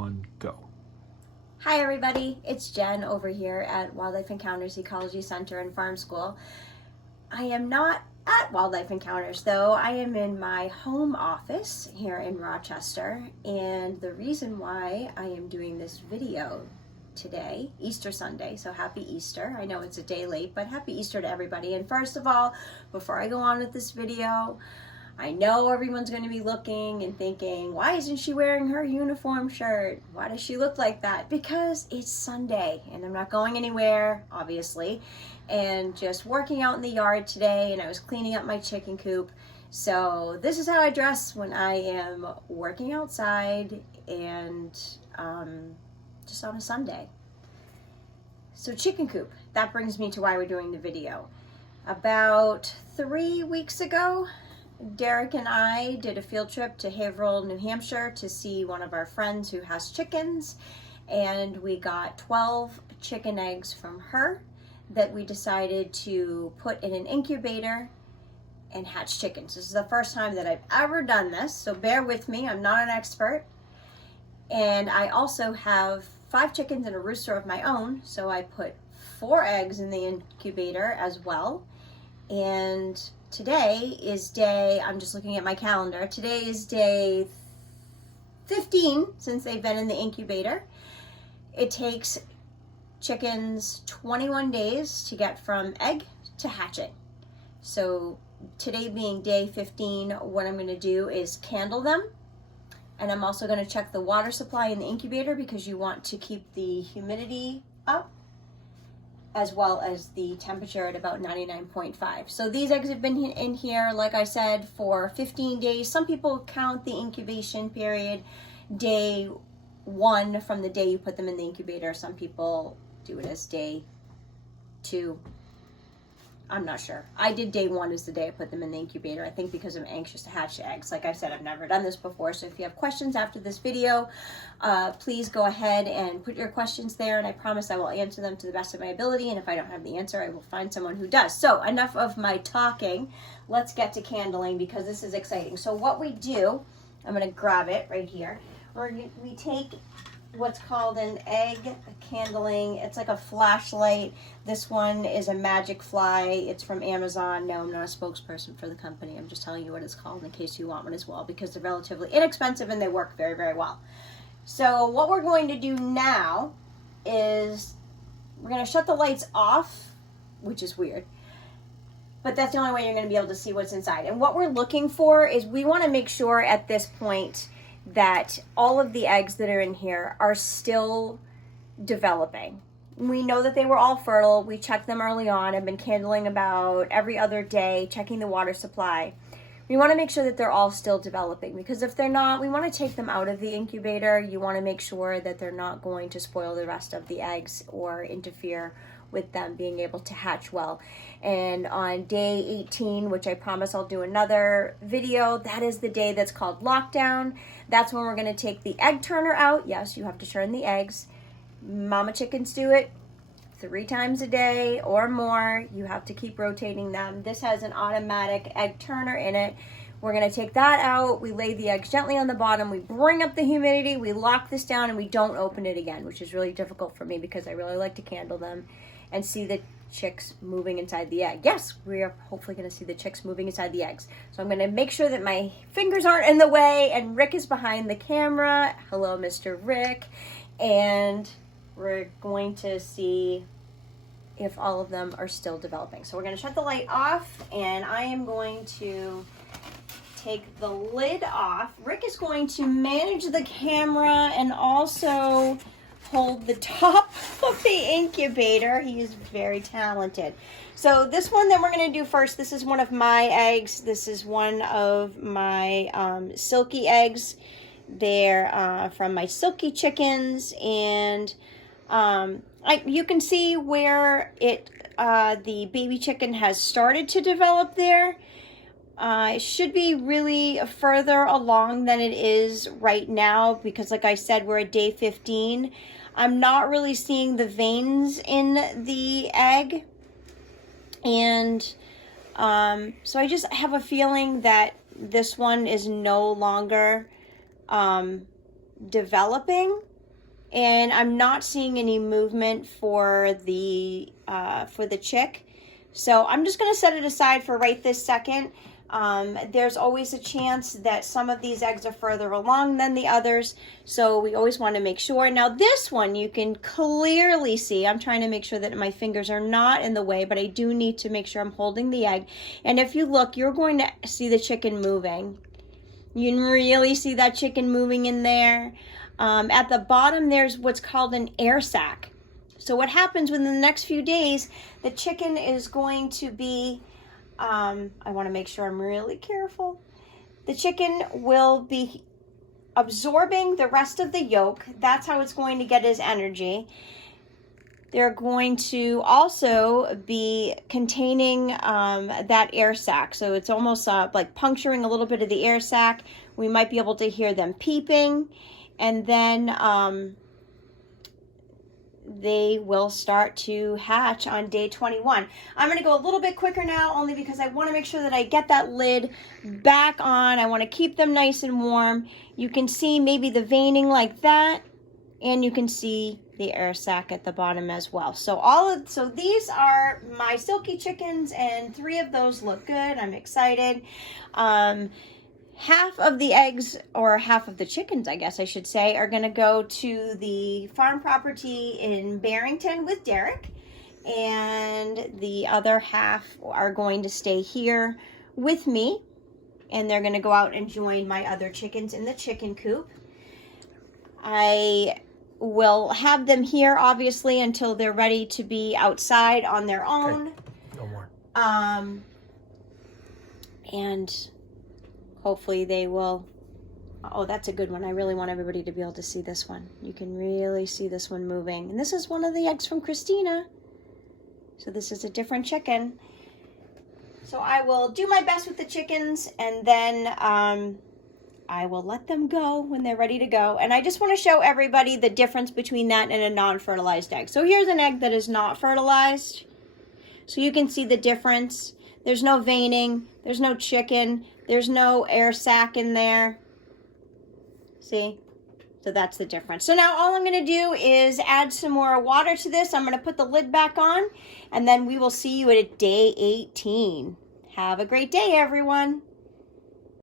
1, go. Hi everybody, it's Jen over here at Wildlife Encounters Ecology Center and Farm School. I am not at Wildlife Encounters though. I am in my home office here in Rochester, and the reason why I am doing this video today, Easter Sunday, so happy Easter. I know it's a day late, but happy Easter to everybody. And first of all, before I go on with this video, I know everyone's going to be looking and thinking, why isn't she wearing her uniform shirt? Why does she look like that? Because it's Sunday and I'm not going anywhere, obviously, and just working out in the yard today, and I was cleaning up my chicken coop. So this is how I dress when I am working outside and just on a Sunday. So chicken coop, that brings me to why we're doing the video. About 3 weeks ago, Derek and I did a field trip to Haverhill, New Hampshire to see one of our friends who has chickens, and we got 12 chicken eggs from her that we decided to put in an incubator and hatch chickens. This is the first time that I've ever done this, so bear with me, I'm not an expert. And I also have 5 chickens and a rooster of my own, so I put 4 eggs in the incubator as well. And today is I'm just looking at my calendar, today is day 15 since they've been in the incubator. It takes chickens 21 days to get from egg to hatching. So today being day 15, what I'm going to do is candle them. And I'm also going to check the water supply in the incubator because you want to keep the humidity up, as well as the temperature at about 99.5. So these eggs have been in here, like I said, for 15 days. Some people count the incubation period day 1 from the day you put them in the incubator. Some people do it as day 2. I'm not sure. I did day 1 as the day I put them in the incubator, I think because I'm anxious to hatch the eggs. Like I said, I've never done this before, so if you have questions after this video, please go ahead and put your questions there, and I promise I will answer them to the best of my ability, and if I don't have the answer, I will find someone who does. So enough of my talking. Let's get to candling because this is exciting. So what we do, I'm going to grab it right here, we take what's called an egg candling. It's like a flashlight. This one is a magic fly. It's from Amazon. No, I'm not a spokesperson for the company. I'm just telling you what it's called in case you want one as well, because they're relatively inexpensive and they work very, very well. So what we're going to do now is we're going to shut the lights off, which is weird, but that's the only way you're going to be able to see what's inside. And what we're looking for is we want to make sure at this point that all of the eggs that are in here are still developing. We know that they were all fertile. We checked them early on. I've been candling about every other day, checking the water supply. We want to make sure that they're all still developing, because if they're not, we want to take them out of the incubator. You want to make sure that they're not going to spoil the rest of the eggs or interfere with them being able to hatch well. And on day 18, which I promise I'll do another video, that is the day that's called lockdown. That's when we're going to take the egg turner out. Yes, you have to turn the eggs. Mama chickens do it 3 times a day or more. You have to keep rotating them. This has an automatic egg turner in it. We're going to take that out. We lay the eggs gently on the bottom. We bring up the humidity. We lock this down and we don't open it again, which is really difficult for me because I really like to candle them and see the chicks moving inside the egg. Yes, we are hopefully going to see the chicks moving inside the eggs. So I'm going to make sure that my fingers aren't in the way, and Rick is behind the camera. Hello, Mr. Rick. And we're going to see if all of them are still developing. So we're going to shut the light off, and I am going to take the lid off. Rick is going to manage the camera and also hold the top of the incubator. He is very talented. So this one that we're going to do first, this is one of my eggs. This is one of my silky eggs. They're from my silky chickens, and you can see where the baby chicken has started to develop there. It should be really further along than it is right now because, like I said, we're at day 15. I'm not really seeing the veins in the egg. And so I just have a feeling that this one is no longer developing. and I'm not seeing any movement for the chick. So I'm just going to set it aside for right this second. There's always a chance that some of these eggs are further along than the others, so we always want to make sure. Now this one you can clearly see, I'm trying to make sure that my fingers are not in the way, but I do need to make sure I'm holding the egg. And if you look, you're going to see the chicken moving. You can really see that chicken moving in there. At the bottom there's what's called an air sac. So what happens within the next few days, the chicken is going to be I want to make sure I'm really careful. The chicken will be absorbing the rest of the yolk. That's how it's going to get its energy. They're going to also be containing that air sac. So it's almost like puncturing a little bit of the air sac. We might be able to hear them peeping. And then they will start to hatch on day 21. I'm going to go a little bit quicker now, only because I want to make sure that I get that lid back on. I want to keep them nice and warm. You can see maybe the veining like that, and you can see the air sac at the bottom as well. So these are my silky chickens, and 3 of those look good. I'm excited. Half of the eggs, or half of the chickens, I guess I should say, are going to go to the farm property in Barrington with Derek. And the other half are going to stay here with me. And they're going to go out and join my other chickens in the chicken coop. I will have them here, obviously, until they're ready to be outside on their own. Okay. No more. And hopefully they will. Oh, that's a good one. I really want everybody to be able to see this one. You can really see this one moving. And this is one of the eggs from Christina. So this is a different chicken. So I will do my best with the chickens, and then I will let them go when they're ready to go. And I just want to show everybody the difference between that and a non-fertilized egg. So here's an egg that is not fertilized. So you can see the difference. There's no veining. There's no chicken. There's no air sac in there. See? So that's the difference. So now all I'm going to do is add some more water to this. I'm going to put the lid back on, and then we will see you at day 18. Have a great day, everyone.